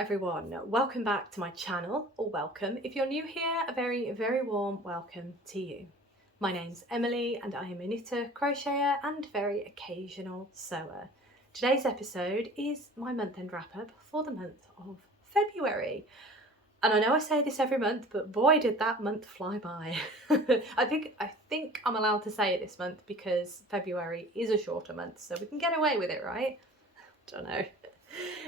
everyone, welcome back to my channel, or welcome. If you're new here, a very, very warm welcome to you. My name's Emily and I am a knitter, crocheter and very occasional sewer. Today's episode is my month-end wrap-up for the month of February. And I know I say this every month, but boy did that month fly by. I think I'm allowed to say it this month because February is a shorter month, so we can get away with it, right? Don't know.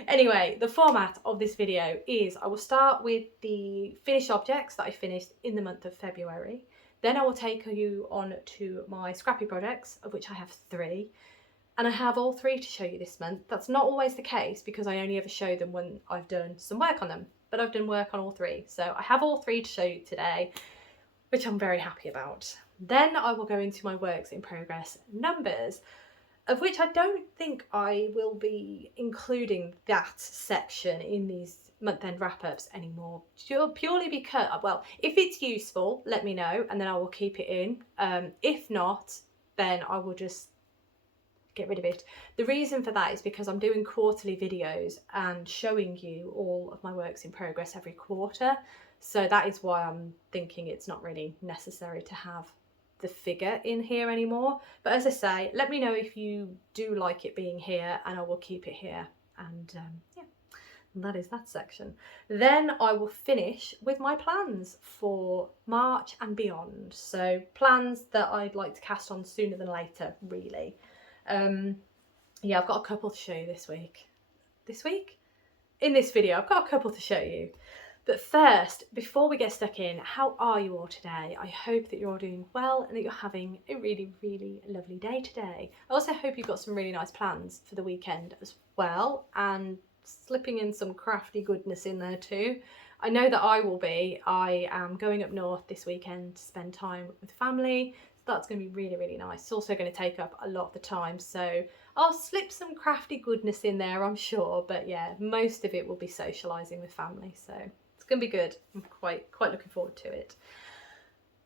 Anyway, the format of this video is I will start with the finished objects that I finished in the month of February. Then I will take you on to my Scrappy projects, of which I have 3. And I have all 3 to show you this month. That's not always the case because I only ever show them when I've done some work on them. But I've done work on all 3. So I have all 3 to show you today, which I'm very happy about. Then I will go into my works in progress numbers, of which I don't think I will be including that section in these month-end wrap-ups anymore, purely because, well, if it's useful, let me know and then I will keep it in. If not, then I will just get rid of it. The reason for that is because I'm doing quarterly videos and showing you all of my works in progress every quarter, so that is why I'm thinking it's not really necessary to have the figure in here anymore. But as I say, let me know if you do like it being here and I will keep it here. And yeah, that is that section. Then I will finish with my plans for March and beyond. So plans that I'd like to cast on sooner than later, really. Yeah, I've got a couple to show you this week. In this video, I've got a couple to show you. But first, before we get stuck in, how are you all today? I hope that you're all doing well and that you're having a really, really lovely day today. I also hope you've got some really nice plans for the weekend as well, and slipping in some crafty goodness in there too. I know that I will be. I am going up north this weekend to spend time with family. So that's going to be really, really nice. It's also going to take up a lot of the time, so I'll slip some crafty goodness in there, I'm sure. But yeah, most of it will be socialising with family, so it's going to be good. I'm quite looking forward to it.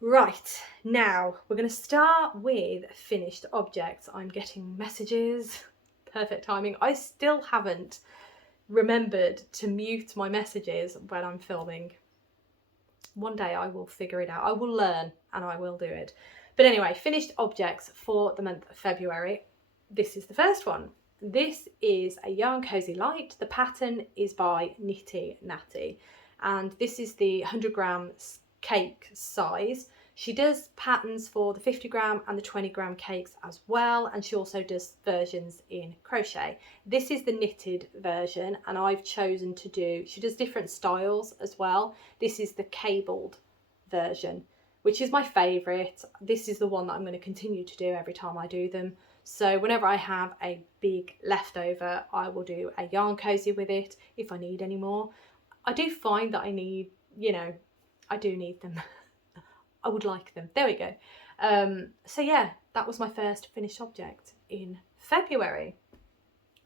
Right, now we're going to start with finished objects. I'm getting messages. Perfect timing. I still haven't remembered to mute my messages when I'm filming. One day I will figure it out. I will learn and I will do it. But anyway, finished objects for the month of February. This is the first one. This is a Yarn Cozy Lite. The pattern is by Natalie. And this is the 100 gram cake size. She does patterns for the 50 gram and the 20 gram cakes as well, and she also does versions in crochet. This is the knitted version, and I've chosen to do, she does different styles as well. This is the cabled version, which is my favourite. This is the one that I'm going to continue to do every time I do them. So whenever I have a big leftover, I will do a yarn cozy with it if I need any more. I do find that I need, I do need them. I would like them. There we go. So yeah, that was my first finished object in February.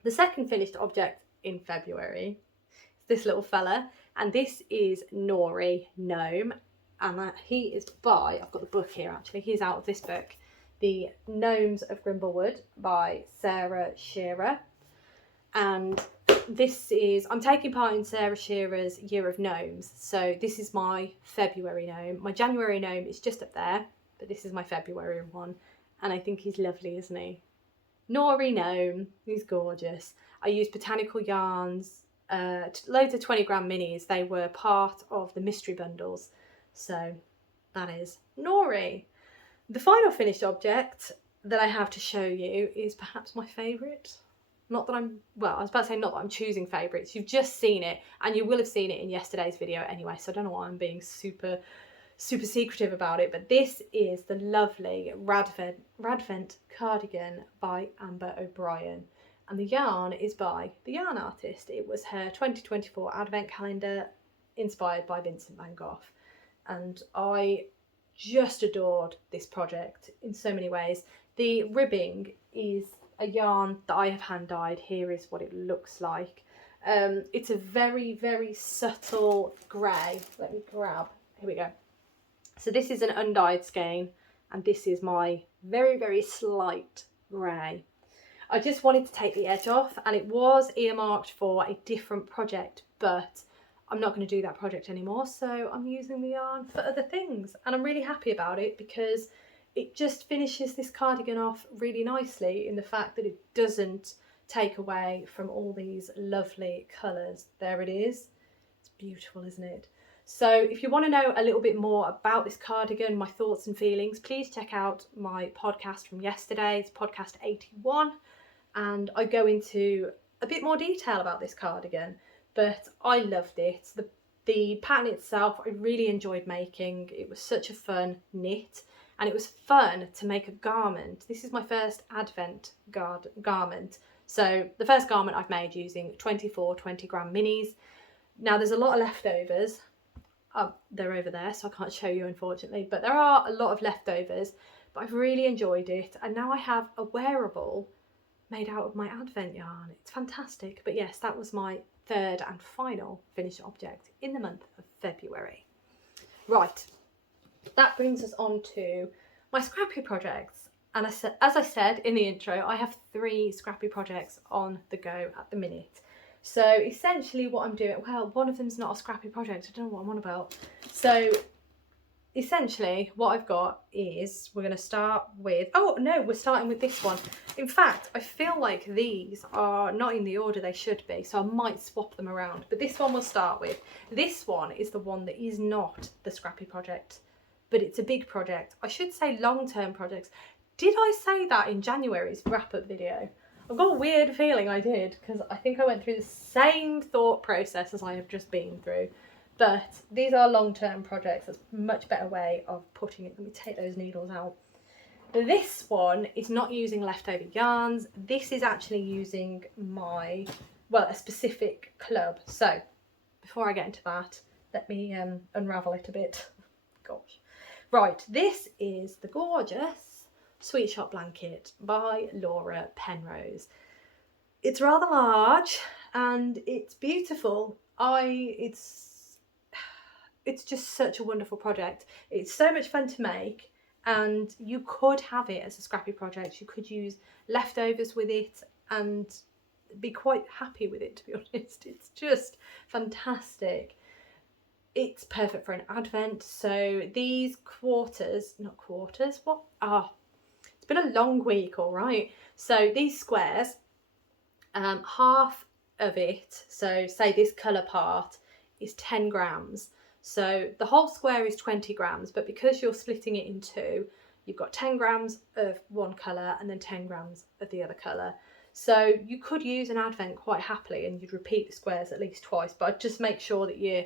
The second finished object in February is this little fella, and this is Gnorri Gnome, and he is by, I've got the book here actually, he's out of this book, The Gnomes of Grimblewood by Sarah Shearer. And this is, I'm taking part in Sarah Shearer's Year of Gnomes, so this is my February gnome. My January gnome is just up there, but this is my February one, and I think he's lovely, isn't he? Gnorri Gnome, he's gorgeous. I used botanical yarns, loads of 20 gram minis. They were part of the mystery bundles, so that is Gnorri. The final finished object that I have to show you is perhaps my favourite. Not that I'm, well, I was about to say not that I'm choosing favourites. You've just seen it, and you will have seen it in yesterday's video anyway, so I don't know why I'm being super secretive about it, but this is the lovely Radvent Cardigan by Amber O'Brien, and the yarn is by the yarn artist. It was her 2024 advent calendar inspired by Vincent van Gogh, and I just adored this project in so many ways. The ribbing is a yarn that I have hand dyed. Here is what it looks like. It's a very, very subtle grey. Let me grab, here we go. So this is an undyed skein, and this is my very, very slight grey. I just wanted to take the edge off, and it was earmarked for a different project, but I'm not going to do that project anymore, so I'm using the yarn for other things, and I'm really happy about it because it just finishes this cardigan off really nicely in the fact that it doesn't take away from all these lovely colours. There it is. It's beautiful, isn't it? So if you want to know a little bit more about this cardigan, my thoughts and feelings, please check out my podcast from yesterday. It's podcast 81, and I go into a bit more detail about this cardigan, but I loved it. The pattern itself I really enjoyed making. It was such a fun knit, and it was fun to make a garment. This is my first Advent garment. So the first garment I've made using 24 20-gram minis. Now there's a lot of leftovers. They're over there, so I can't show you unfortunately, but there are a lot of leftovers, but I've really enjoyed it, and now I have a wearable made out of my Advent yarn. It's fantastic. But yes, that was my third and final finished object in the month of February. Right, that brings us on to my Scrappy projects. And as I said in the intro, I have 3 Scrappy projects on the go at the minute. So essentially what I'm doing, well, one of them's not a Scrappy project, I don't know what I'm on about. So essentially what I've got is, we're going to start with, oh no, we're starting with this one. In fact, I feel like these are not in the order they should be, so I might swap them around. But this one we'll start with. This one is the one that is not the Scrappy project, but it's a big project. I should say long-term projects. Did I say that in January's wrap-up video? I've got a weird feeling I did, because I think I went through the same thought process as I have just been through. But these are long-term projects. That's a much better way of putting it. Let me take those needles out. This one is not using leftover yarns. This is actually using my, well, a specific club. So before I get into that, let me unravel it a bit. Gosh. Right, this is the gorgeous Sweet Shop Blanket by Laura Penrose. It's rather large and it's beautiful. It's just such a wonderful project. It's so much fun to make, and you could have it as a Scrappy project. You could use leftovers with it and be quite happy with it, to be honest. It's just fantastic. It's perfect for an Advent. So these quarters, not quarters, what? It's been a long week, all right. So these squares, half of it, so say this colour part, is 10 grams. So the whole square is 20 grams, but because you're splitting it in 2, you've got 10 grams of one colour and then 10 grams of the other colour. So you could use an Advent quite happily, and you'd repeat the squares at least twice, but I'd just make sure that you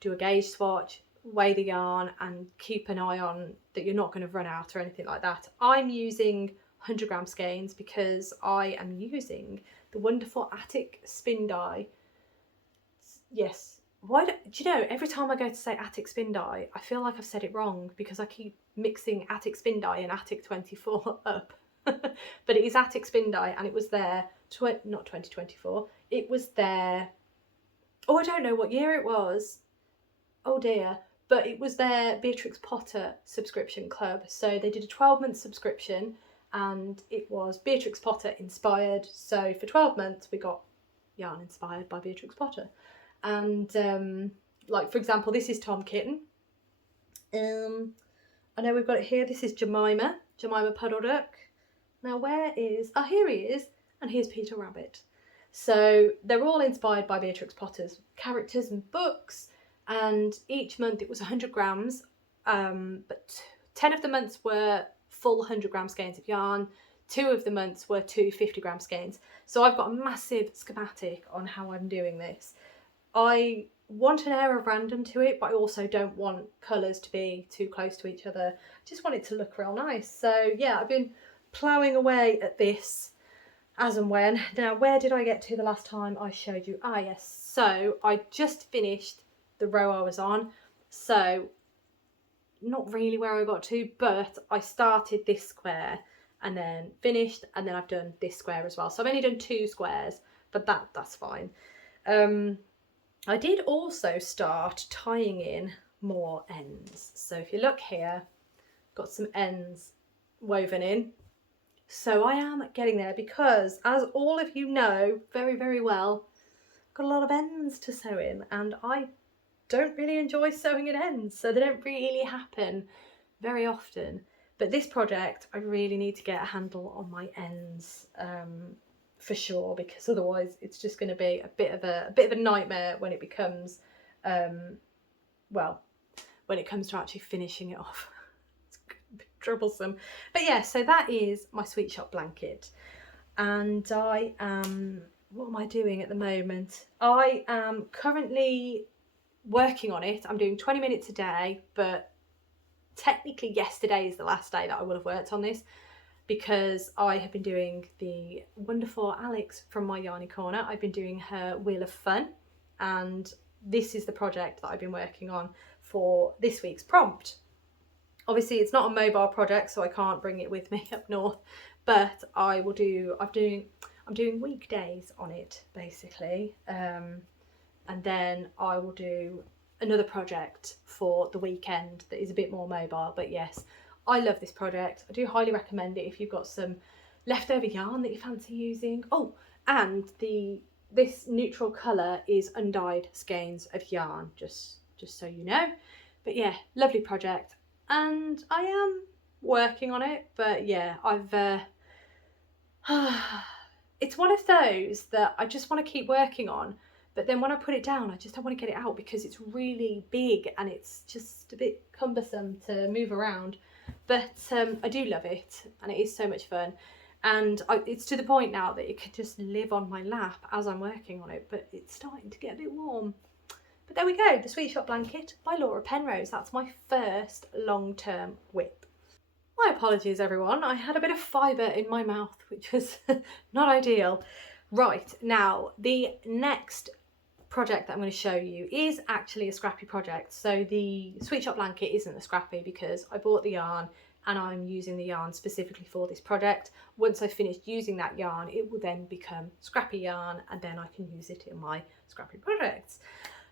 do a gauge swatch, weigh the yarn, and keep an eye on that you're not going to run out or anything like that. I'm using 100 gram skeins because I am using the wonderful Attic spin die. Yes. Why do you know, every time I go to say Attic spin die, I feel like I've said it wrong because I keep mixing Attic spin die and Attic 24 up. But it is Attic spin die, and it was there, not 2024, it was there, oh, I don't know what year it was. Oh dear. But it was their Beatrix Potter subscription club. So they did a 12-month subscription, and it was Beatrix Potter inspired. So for 12 months we got yarn inspired by Beatrix Potter. And like, for example, this is Tom Kitten. I know we've got it here. This is Jemima Puddle Duck. Now where is, oh, here he is, and here's Peter Rabbit. So they're all inspired by Beatrix Potter's characters and books, and each month it was 100 grams, but 10 of the months were full 100 gram skeins of yarn, 2 of the months were 2 50-gram skeins. So I've got a massive schematic on how I'm doing this. I want an air of random to it, but I also don't want colours to be too close to each other. I just want it to look real nice. So yeah, I've been ploughing away at this as and when. Now, where did I get to the last time I showed you? Ah, yes. So I just finished the row I was on. So not really where I got to, but I started this square and then finished, and then I've done this square as well. So I've only done 2 squares, but that's fine. I did also start tying in more ends. So if you look here, got some ends woven in. So I am getting there because, as all of you know very, very well, I've got a lot of ends to sew in, and I don't really enjoy sewing in ends, so they don't really happen very often. But this project, I really need to get a handle on my ends for sure, because otherwise it's just going to be a bit of a nightmare when it becomes when it comes to actually finishing it off. It's a bit troublesome. But yeah, so that is my sweet shop blanket, and I am, what am I doing at the moment? I am currently working on it. I'm doing 20 minutes a day, but technically yesterday is the last day that I will have worked on this, because I have been doing the wonderful Alex from my Yarny Corner. I've been doing her Wheel of Fun, and this is the project that I've been working on for this week's prompt. Obviously it's not a mobile project, so I can't bring it with me up north, but I'm doing weekdays on it basically, and then I will do another project for the weekend that is a bit more mobile. But yes, I love this project. I do highly recommend it if you've got some leftover yarn that you fancy using. Oh, and this neutral colour is undyed skeins of yarn, just so you know. But yeah, lovely project, and I am working on it. But yeah, it's one of those that I just want to keep working on, but then when I put it down, I just don't want to get it out because it's really big and it's just a bit cumbersome to move around. But I do love it, and it is so much fun. And it's to the point now that it could just live on my lap as I'm working on it, but it's starting to get a bit warm. But there we go, the Sweet Shop Blanket by Laura Penrose. That's my first long-term whip. My apologies everyone, I had a bit of fibre in my mouth, which was not ideal. Right, now the next project that I'm going to show you is actually a Scrappy project. So the Sweet Shop Blanket isn't a Scrappy because I bought the yarn and I'm using the yarn specifically for this project. Once I've finished using that yarn, it will then become Scrappy yarn, and then I can use it in my Scrappy projects.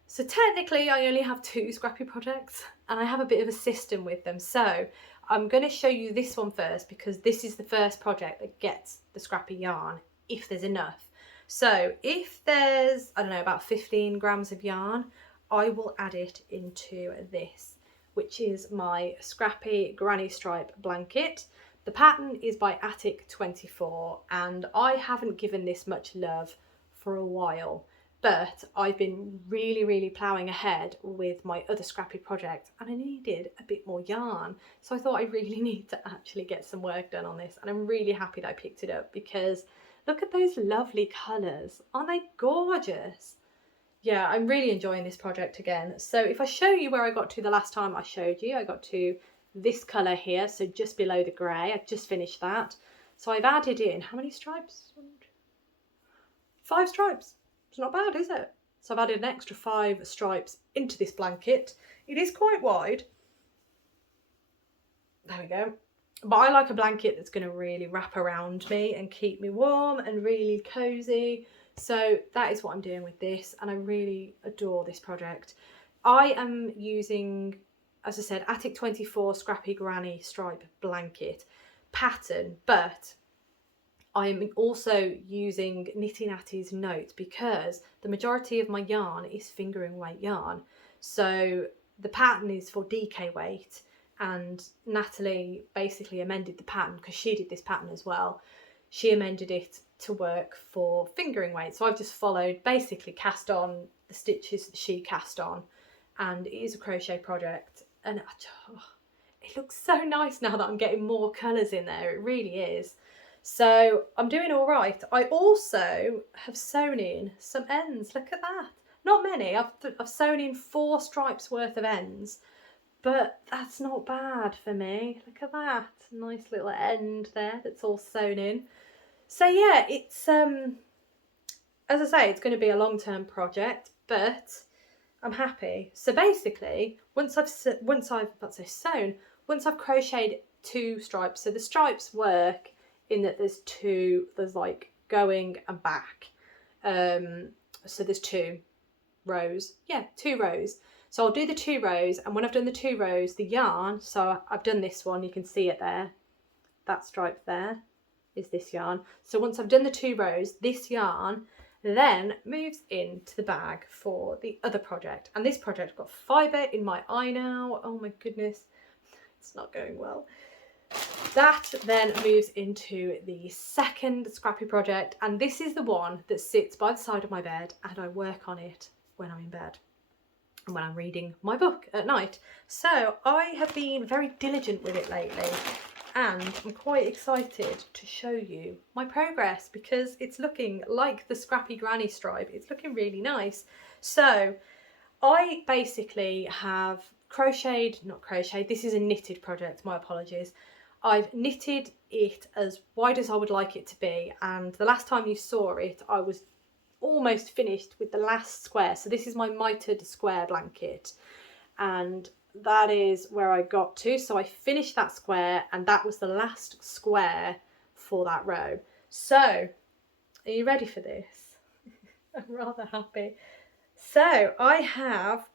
So technically I only have 2 Scrappy projects, and I have a bit of a system with them. So I'm going to show you this one first because this is the first project that gets the Scrappy yarn, if there's enough. So if there's, I don't know, about 15 grams of yarn, I will add it into this, which is my Scrappy Granny Stripe blanket. The pattern is by Attic 24, and I haven't given this much love for a while, but I've been really ploughing ahead with my other Scrappy project, and I needed a bit more yarn. So I thought I really need to actually get some work done on this, and I'm really happy that I picked it up because look at those lovely colours. Aren't they gorgeous? Yeah, I'm really enjoying this project again. So if I show you where I got to the last time I showed you, I got to this colour here, so just below the grey. I've just finished that. So I've added in, how many stripes? 5 stripes. It's not bad, is it? So I've added an extra 5 stripes into this blanket. It is quite wide. There we go. But I like a blanket that's going to really wrap around me and keep me warm and really cosy. So that is what I'm doing with this, and I really adore this project. I am using, as I said, Attic 24 Scrappy Granny Stripe blanket pattern, but I'm also using Knitty Natty's Note because the majority of my yarn is fingering weight yarn. So the pattern is for DK weight, and Natalie basically amended the pattern because she did this pattern as well. She amended it to work for fingering weight. So I've just followed, basically cast on the stitches that she cast on, and it is a crochet project, and it looks so nice now that I'm getting more colours in there. It really is. So I'm doing all right. I also have sewn in some ends. Look at that. Not many. I've sewn in 4 stripes worth of ends, but that's not bad for me. Look at that. Nice little end there that's all sewn in. So yeah, it's as I say, it's going to be a long-term project, but I'm happy. So basically, once I've crocheted 2 stripes, so the stripes work in that there's like going and back. So there's 2 rows. Yeah, 2 rows. So I'll do the 2 rows, and when I've done the 2 rows, the yarn, so I've done this one, you can see it there. That stripe there is this yarn. So once I've done the 2 rows, this yarn then moves into the bag for the other project. And this project got fibre in my eye now. Oh my goodness, it's not going well. That then moves into the second Scrappy project, and this is the one that sits by the side of my bed, and I work on it when I'm in bed and when I'm reading my book at night. So I have been very diligent with it lately, and I'm quite excited to show you my progress because it's looking like the Scrappy granny stripe. It's looking really nice. So I basically have this is a knitted project, my apologies. I've knitted it as wide as I would like it to be, and the last time you saw it I was almost finished with the last square. So this is my mitered square blanket, and that is where I got to. So I finished that square, and that was the last square for that row. So are you ready for this? I'm rather happy. So I have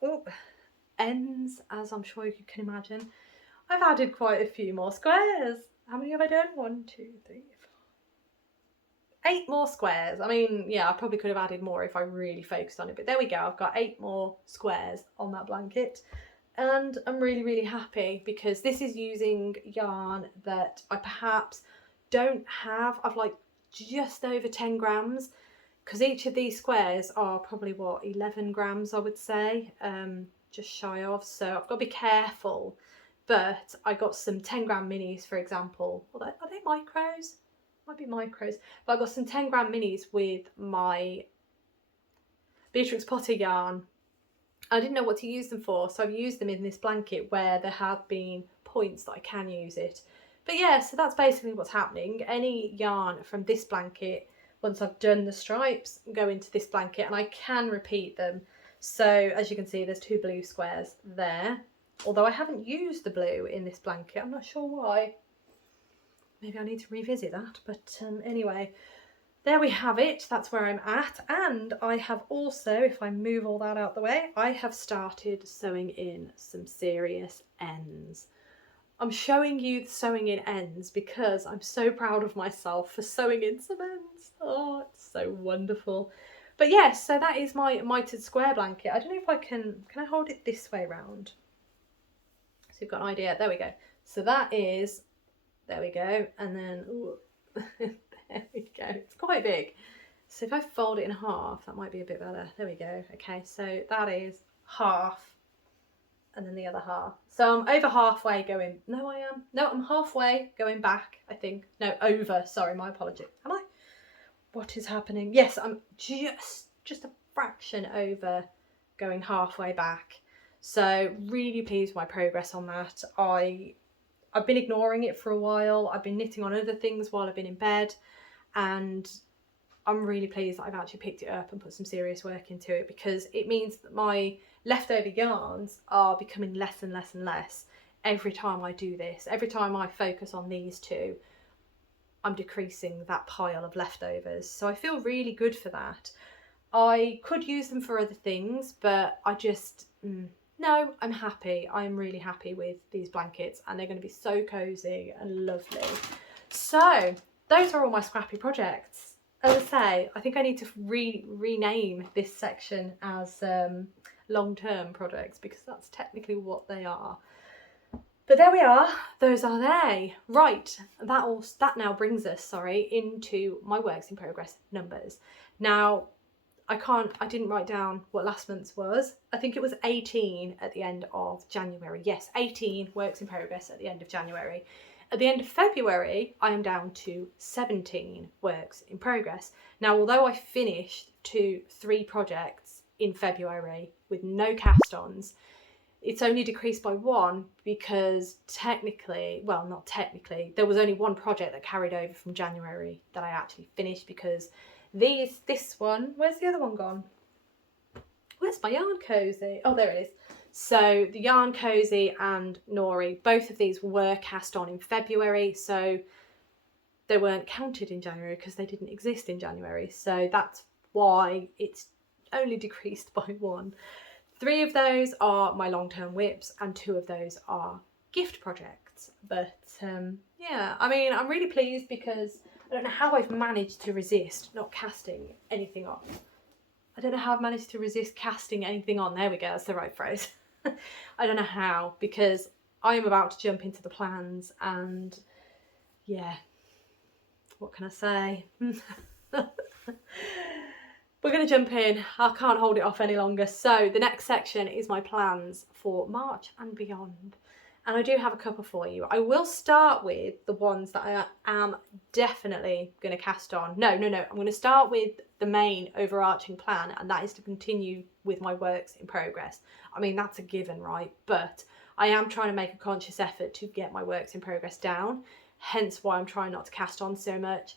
ends, as I'm sure you can imagine. I've added quite a few more squares. How many have I done? 1, 2, 3, 4. 8 more squares. I mean, yeah, I probably could have added more if I really focused on it, but there we go. I've got 8 more squares on that blanket, and I'm really, really happy because this is using yarn that I perhaps don't have. I've like just over 10 grams because each of these squares are probably what, 11 grams, I would say, just shy of. So I've got to be careful. But I got some 10 gram minis, for example. Are they micros? Might be micros. But I got some 10 gram minis with my Beatrix Potter yarn. I didn't know what to use them for, so I've used them in this blanket where there have been points that I can use it. But yeah, so that's basically what's happening. Any yarn from this blanket, once I've done the stripes, go into this blanket, and I can repeat them. So as you can see, there's 2 blue squares there. Although I haven't used the blue in this blanket, I'm not sure why. Maybe I need to revisit that, but anyway, there we have it. That's where I'm at. And I have also, if I move all that out the way, I have started sewing in some serious ends. I'm showing you the sewing in ends because I'm so proud of myself for sewing in some ends. Oh, it's so wonderful. But yes, so that is my mitered square blanket. I don't know if I can I hold it this way round? So you've got an idea. There we go. So that is, there we go. And then, ooh, there we go. It's quite big. So if I fold it in half, that might be a bit better. There we go. Okay, so that is half, and then the other half. So I'm over halfway going, no I am. No, I'm halfway going back, I think. No, over, sorry, my apologies. Am I? What is happening? Yes, I'm just a fraction over going halfway back. So really pleased with my progress on that. I've been ignoring it for a while. I've been knitting on other things while I've been in bed, and I'm really pleased that I've actually picked it up and put some serious work into it, because it means that my leftover yarns are becoming less and less and less every time I do this. Every time I focus on these 2, I'm decreasing that pile of leftovers. So I feel really good for that. I could use them for other things, but I just... No, I'm happy. I'm really happy with these blankets, and they're going to be so cozy and lovely. So those are all my Scrappy projects. As I say, I think I need to rename this section as long-term projects, because that's technically what they are. But there we are. Those are they. Right. That now brings us, into my works in progress numbers. Now, I didn't write down what last month's was. I think it was 18 at the end of January. Yes, 18 works in progress at the end of January. At the end of February, I am down to 17 works in progress. Now, although I finished 3 projects in February with no cast-ons, it's only decreased by 1 because technically, well, not technically, there was only 1 project that carried over from January that I actually finished, because this one, where's the other one gone? Where's my yarn cozy? Oh, there it is. So the yarn cozy and Gnorri, both of these were cast on in February, so they weren't counted in January because they didn't exist in January. So that's why it's only decreased by 1. 3 of those are my long-term whips, and 2 of those are gift projects. But yeah, I mean, I'm really pleased because don't know how I've managed to resist not casting anything on. I don't know how I've managed to resist casting anything on. There we go, that's the right phrase. I don't know how, because I am about to jump into the plans and yeah, what can I say? We're going to jump in. I can't hold it off any longer. So the next section is my plans for March and beyond. And I do have a couple for you. I will start with the ones that I am definitely going to cast on. No. I'm going to start with the main overarching plan, and that is to continue with my works in progress. I mean, that's a given, right? But I am trying to make a conscious effort to get my works in progress down. Hence why I'm trying not to cast on so much.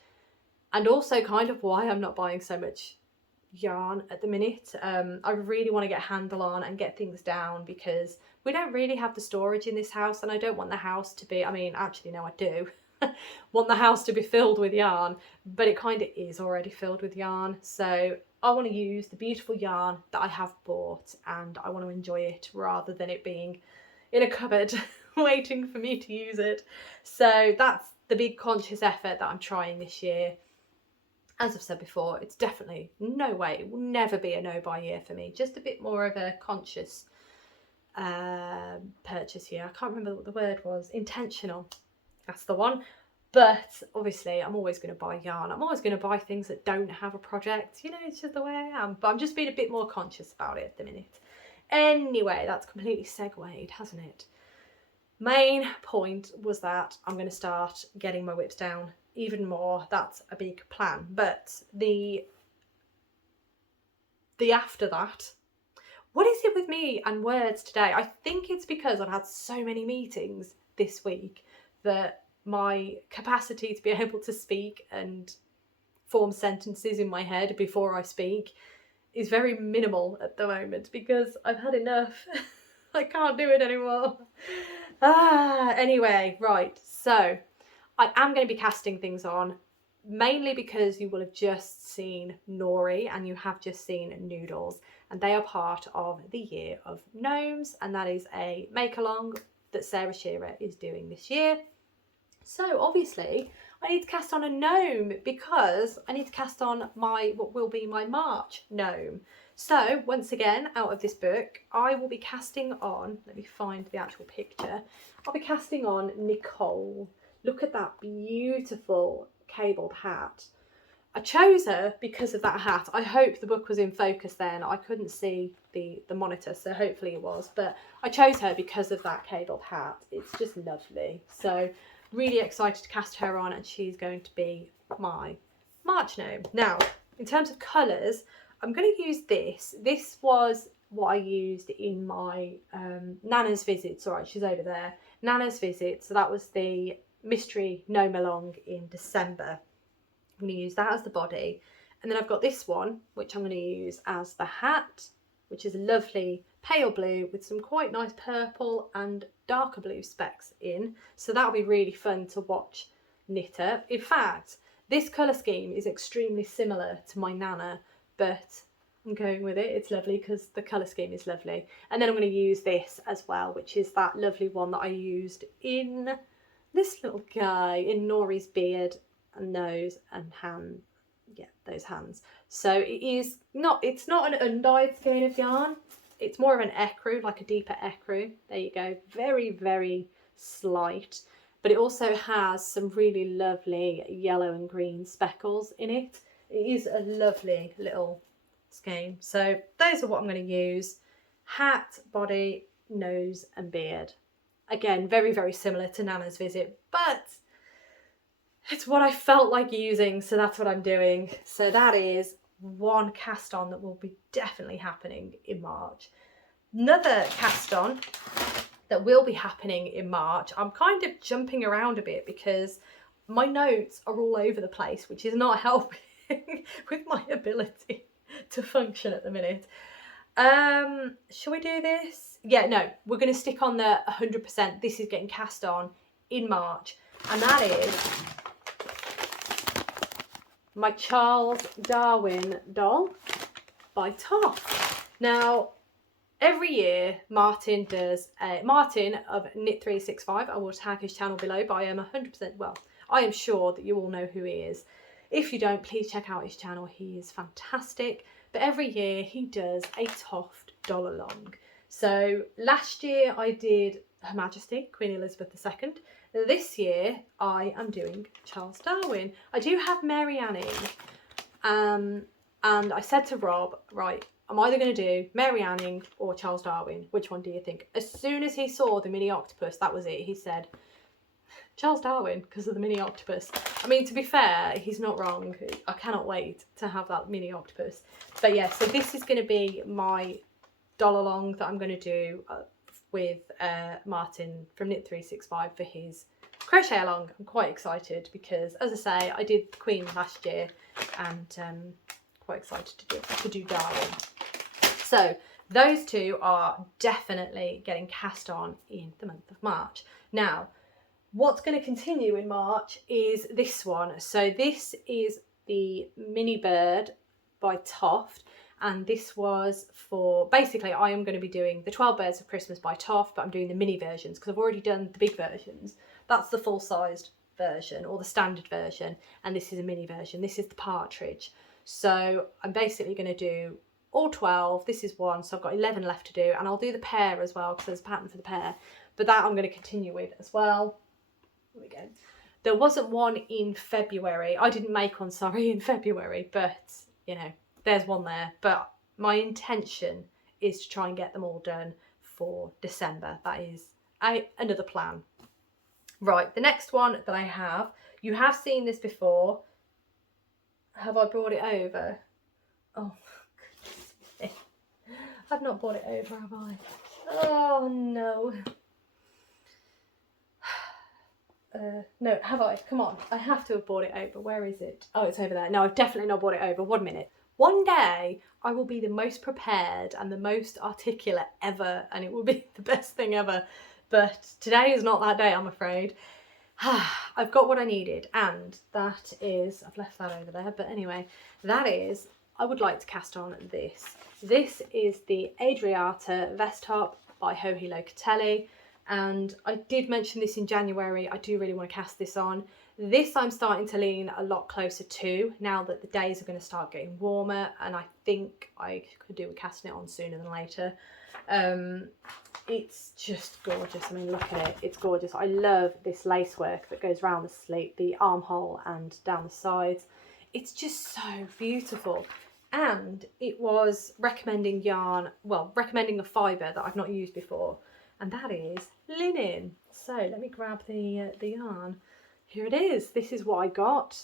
And also kind of why I'm not buying so much yarn at the minute. I really want to get a handle on and get things down, because we don't really have the storage in this house, and I don't want the house to be, I mean, actually no, I do want the house to be filled with yarn, but it kind of is already filled with yarn. So I want to use the beautiful yarn that I have bought, and I want to enjoy it rather than it being in a cupboard waiting for me to use it. So that's the big conscious effort that I'm trying this year. As I've said before, it's definitely no way, it will never be a no buy year for me. Just a bit more of a conscious purchase here. I can't remember what the word was. Intentional, that's the one. But obviously I'm always going to buy yarn. I'm always going to buy things that don't have a project. You know, it's just the way I am. But I'm just being a bit more conscious about it at the minute. Anyway, that's completely segued, hasn't it? Main point was that I'm going to start getting my whips down even more. That's a big plan. But the after that, what is it with me and words today? I think it's because I've had so many meetings this week that my capacity to be able to speak and form sentences in my head before I speak is very minimal at the moment, because I've had enough. I can't do it anymore. Anyway, right, so I am going to be casting things on, mainly because you will have just seen Gnorri and you have just seen Noodles, and they are part of the Year of Gnomes, and that is a make-along that Sarah Shearer is doing this year. So obviously I need to cast on a gnome, because I need to cast on what will be my March gnome. So once again, out of this book, I will be casting on, let me find the actual picture, I'll be casting on Nicole. Look at that beautiful cabled hat. I chose her because of that hat. I hope the book was in focus then. I couldn't see the monitor, so hopefully it was. But I chose her because of that cabled hat. It's just lovely. So really excited to cast her on, and she's going to be my March gnome. Now, in terms of colours, I'm going to use this. This was what I used in my Nana's visits. All right, she's over there. Nana's visit. So that was the mystery gnome along in December. I'm going to use that as the body, and then I've got this one which I'm going to use as the hat, which is a lovely pale blue with some quite nice purple and darker blue specks in, so that'll be really fun to watch knitter. In fact, this colour scheme is extremely similar to my Nana, but I'm going with it. It's lovely because the colour scheme is lovely. And then I'm going to use this as well, which is that lovely one that I used in this little guy, in Gnorri's beard and nose and hand. Yeah, those hands. So it's not an undyed skein of yarn. It's more of an ecru, like a deeper ecru. There you go. Very, very slight. But it also has some really lovely yellow and green speckles in it. It is a lovely little skein. So those are what I'm going to use. Hat, body, nose and beard. Again, very, very similar to Nana's visit, but it's what I felt like using, so that's what I'm doing. So that is one cast on that will be definitely happening in March. Another cast on that will be happening in March, I'm kind of jumping around a bit because my notes are all over the place, which is not helping with my ability to function at the minute. Shall we do this? Yeah, no, we're going to stick on the 100%. This is getting cast on in March, and that is my Charles Darwin doll by Toff. Now, every year Martyn does, Martyn of Knit365, I will tag his channel below, but I am 100%, well, I am sure that you all know who he is. If you don't, please check out his channel. He is fantastic. But every year he does a Toft dollar long. So last year I did Her Majesty, Queen Elizabeth II. This year I am doing Charles Darwin. I do have Mary Ann in. And I said to Rob, right, I'm either going to do Mary Anning or Charles Darwin. Which one do you think? As soon as he saw the mini octopus, that was it. He said, Charles Darwin, because of the mini octopus. I mean, to be fair, he's not wrong. I cannot wait to have that mini octopus. But yeah, so this is going to be my dollar long that I'm going to do with Martyn from Knit 365 for his crochet along. I'm quite excited because, as I say, I did the Queen last year and quite excited to do Darwin. So those two are definitely getting cast on in the month of March. Now, what's going to continue in March is this one. So this is the Mini Bird by Toft, and this was for, basically I am going to be doing the 12 Birds of Christmas by Toft, but I'm doing the mini versions because I've already done the big versions. That's the full-sized version or the standard version, and this is a mini version. This is the partridge. So I'm basically going to do all 12. This is one, so I've got 11 left to do, and I'll do the pair as well because there's a pattern for the pair, but that I'm going to continue with as well. There we go. There wasn't one in February. I didn't make one, sorry, in February, but you know, there's one there. But my intention is to try and get them all done for December. That is another plan. Right, the next one that I have, you have seen this before. Have I brought it over? Oh, goodness. I've not brought it over, have I? Oh, no. No, have I? Come on, I have to have brought it over. Where is it? Oh, it's over there. No, I've definitely not brought it over. 1 minute. One day I will be the most prepared and the most articulate ever, and it will be the best thing ever. But today is not that day, I'm afraid. I've got what I needed, and that is, I've left that over there, but anyway, that is, I would like to cast on this. This is the Adriata vest top by Joji Locatelli. And I did mention this in January. I do really want to cast this on. This I'm starting to lean a lot closer to now that the days are going to start getting warmer, and I think I could do with casting it on sooner than later. It's just gorgeous. I mean, look at it. It's gorgeous. I love this lace work that goes around the sleeve, the armhole and down the sides. It's just so beautiful. And it was recommending yarn, well, recommending a fibre that I've not used before. And that is linen. So let me grab the yarn. Here it is. This is what I got.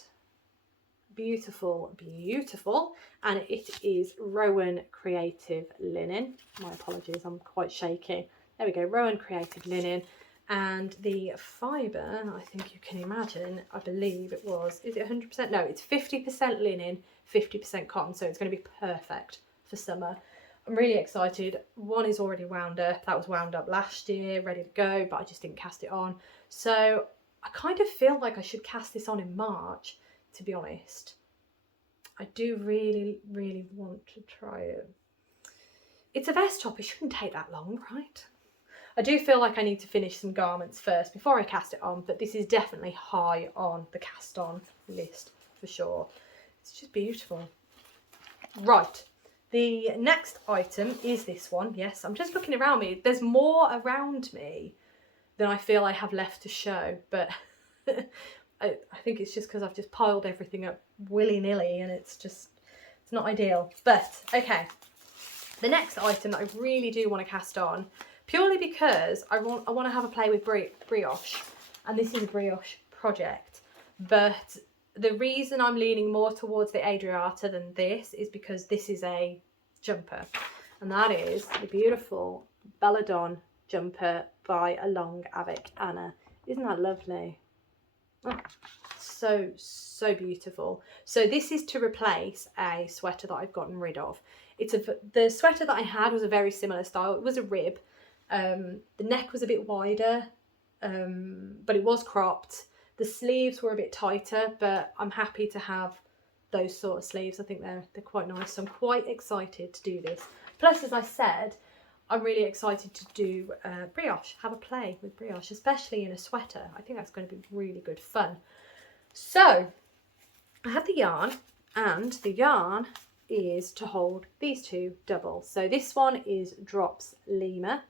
Beautiful, beautiful. And it is Rowan Creative Linen. My apologies, I'm quite shaky. There we go, Rowan Creative Linen. And the fibre, I think you can imagine, I believe it was, is it 100%? No, it's 50% linen, 50% cotton. So it's going to be perfect for summer. I'm really excited. One is already wound up. That was wound up last year, ready to go, but I just didn't cast it on. So I kind of feel like I should cast this on in March, to be honest. I do really, really want to try it. It's a vest top. It shouldn't take that long, right? I do feel like I need to finish some garments first before I cast it on, but this is definitely high on the cast on list for sure. It's just beautiful. Right. The next item is this one. Yes, I'm just looking around me. There's more around me than I feel I have left to show, but I think it's just because I've just piled everything up willy-nilly and it's not ideal. But okay, the next item that I really do want to cast on, purely because I want to have a play with brioche, and this is a brioche project, but the reason I'm leaning more towards the Adriata than this is because this is a jumper, and that is the beautiful Belladonna jumper by Along Avec Anna. Isn't that lovely? Oh, so beautiful. So this is to replace a sweater that I've gotten rid of. The sweater that I had was a very similar style. It was a rib. The neck was a bit wider, but it was cropped. The sleeves were a bit tighter, but I'm happy to have those sort of sleeves. I think they're quite nice. So I'm quite excited to do this. Plus, as I said, I'm really excited to do brioche, have a play with brioche, especially in a sweater. I think that's going to be really good fun. So I had the yarn, and the yarn is to hold these two double. So this one is Drops Lemur,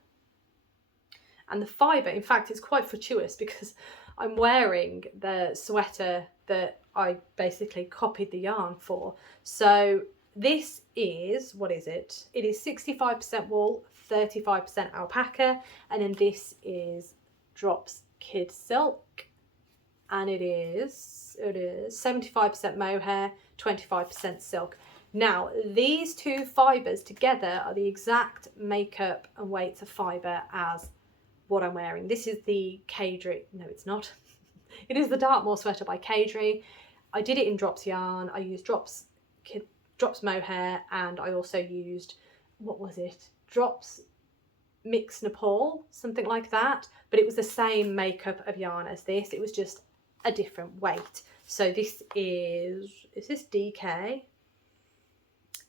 and the fibre, in fact, it's quite fortuitous because I'm wearing the sweater that I basically copied the yarn for. So this is, what is it? It is 65% wool, 35% alpaca, and then this is Drops Kid Silk, and it is 75% mohair, 25% silk. Now, these two fibres together are the exact makeup and weights of fibre as what I'm wearing. This is the Cadre, no it's not, it is the Dartmoor sweater by Cadre. I did it in Drops yarn, I used Drops mohair, and I also used, what was it, Drops Mix Nepal, something like that, but it was the same makeup of yarn as this, it was just a different weight. So this is this DK?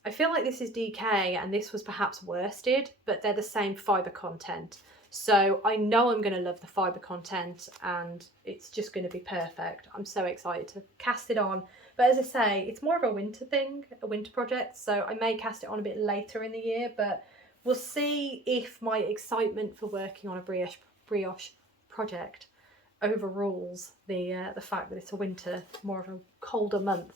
I feel like this is DK and this was perhaps worsted, but they're the same fibre content. So I know I'm going to love the fibre content and it's just going to be perfect. I'm so excited to cast it on. But as I say, it's more of a winter thing, a winter project. So I may cast it on a bit later in the year, but we'll see if my excitement for working on a brioche project overrules the fact that it's a winter, more of a colder month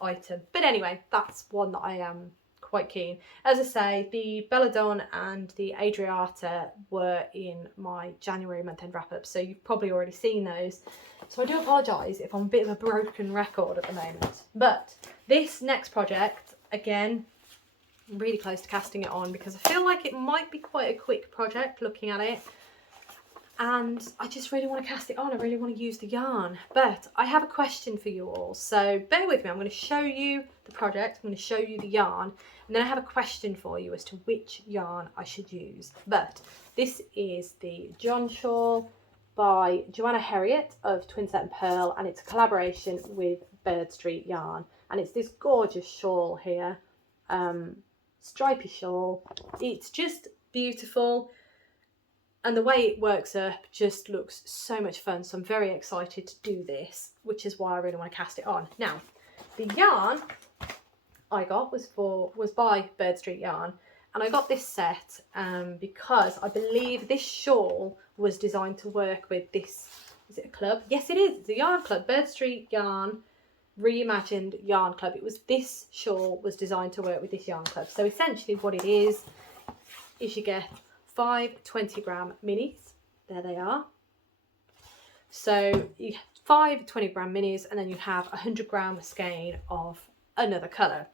item. But anyway, that's one that I am quite keen. As I say, the Belladonna and the Adriata were in my January month-end wrap-up, so you've probably already seen those. So I do apologise if I'm a bit of a broken record at the moment. But this next project, again, I'm really close to casting it on because I feel like it might be quite a quick project looking at it. And I just really want to cast it on, I really want to use the yarn. But I have a question for you all, so bear with me. I'm going to show you the project, I'm going to show you the yarn, and then I have a question for you as to which yarn I should use. But this is the John Shawl by Joanna Herriot of Twin Set and Pearl, and it's a collaboration with Bird Street Yarn. And it's this gorgeous shawl here, stripy shawl. It's just beautiful. And the way it works up just looks so much fun. So I'm very excited to do this, which is why I really want to cast it on. Now, the yarn I got was by Bird Street Yarn. And I got this set because I believe this shawl was designed to work with this, is it a club? Yes, it is. It's a yarn club, Bird Street Yarn Reimagined Yarn Club. It was, this shawl was designed to work with this yarn club. So essentially what it is you get 5 20-gram minis. There they are. So you have 5 20-gram minis, and then you have a 100-gram skein of another colour,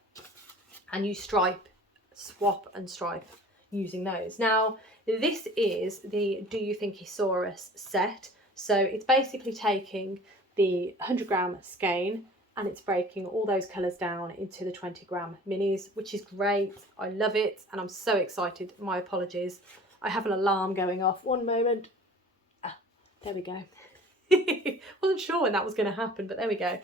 and you swap and stripe using those. Now this is the Do You Thinkosaurus set. So it's basically taking the 100-gram skein and it's breaking all those colours down into the 20-gram minis, which is great. I love it and I'm so excited. My apologies, I have an alarm going off. One moment. Ah, there we go. Wasn't sure when that was going to happen, but there we go.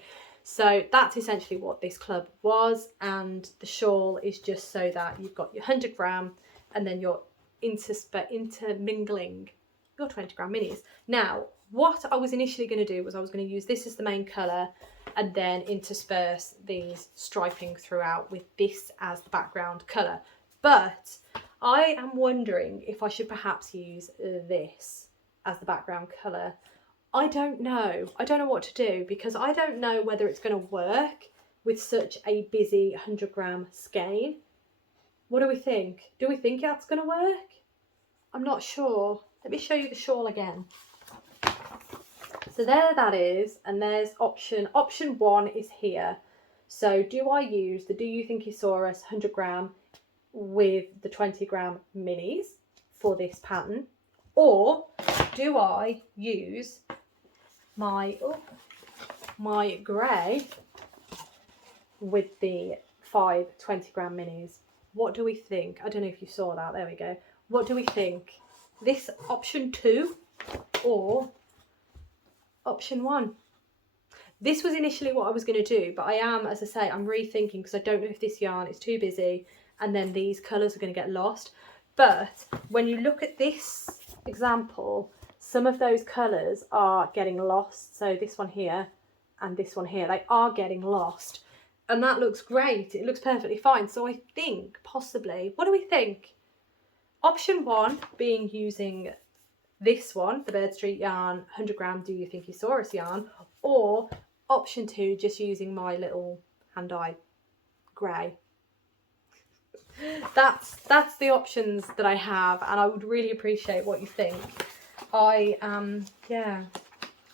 So that's essentially what this club was, and the shawl is just so that you've got your 100-gram and then you're intermingling your 20-gram minis. Now, what I was initially going to do was I was going to use this as the main colour and then intersperse these striping throughout with this as the background colour. But I am wondering if I should perhaps use this as the background colour. I don't know. I don't know what to do because I don't know whether it's going to work with such a busy 100-gram skein. What do we think? Do we think that's going to work? I'm not sure. Let me show you the shawl again. So there that is, and there's option 1 is here. So do I use the Do You Thinkosaurus 100-gram with the 20-gram minis for this pattern, or do I use my grey with the 5 20-gram minis? What do we think? I don't know if you saw that. There we go. What do we think? This option 2 or option 1? This was initially what I was going to do, but I am, as I say, I'm rethinking because I don't know if this yarn is too busy and then these colours are going to get lost. But when you look at this example, some of those colours are getting lost. So this one here, and this one here, they are getting lost. And that looks great. It looks perfectly fine. So I think possibly, what do we think? Option 1 being using this one, the Bird Street yarn, 100 gram Do You Think You Saw Us yarn, or option 2, just using my little hand-dyed grey. That's the options that I have, and I would really appreciate what you think. I'm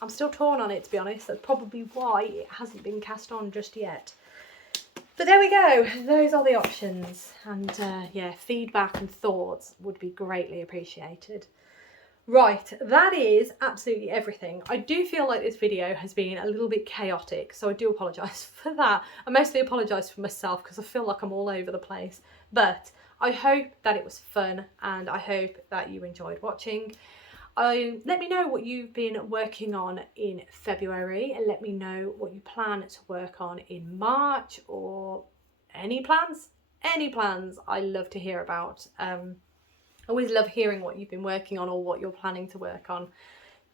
still torn on it, to be honest. That's probably why it hasn't been cast on just yet. But there we go, those are the options, and feedback and thoughts would be greatly appreciated. Right, that is absolutely everything. I do feel like this video has been a little bit chaotic, so I do apologise for that. I mostly apologise for myself because I feel like I'm all over the place. But I hope that it was fun, and I hope that you enjoyed watching. Let me know what you've been working on in February, and let me know what you plan to work on in March, or any plans. I love to hear about. I always love hearing what you've been working on or what you're planning to work on.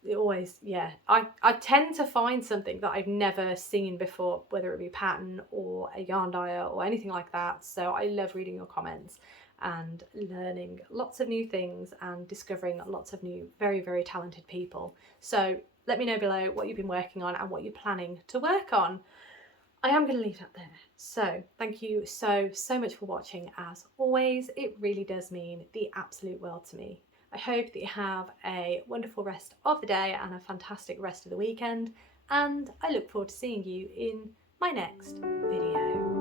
It always, I tend to find something that I've never seen before, whether it be a pattern or a yarn dyer or anything like that. So I love reading your comments and learning lots of new things and discovering lots of new, very, very talented people. So let me know below what you've been working on and what you're planning to work on. I am going to leave that there. So thank you so much for watching. As always, it really does mean the absolute world to me. I hope that you have a wonderful rest of the day and a fantastic rest of the weekend, and I look forward to seeing you in my next video.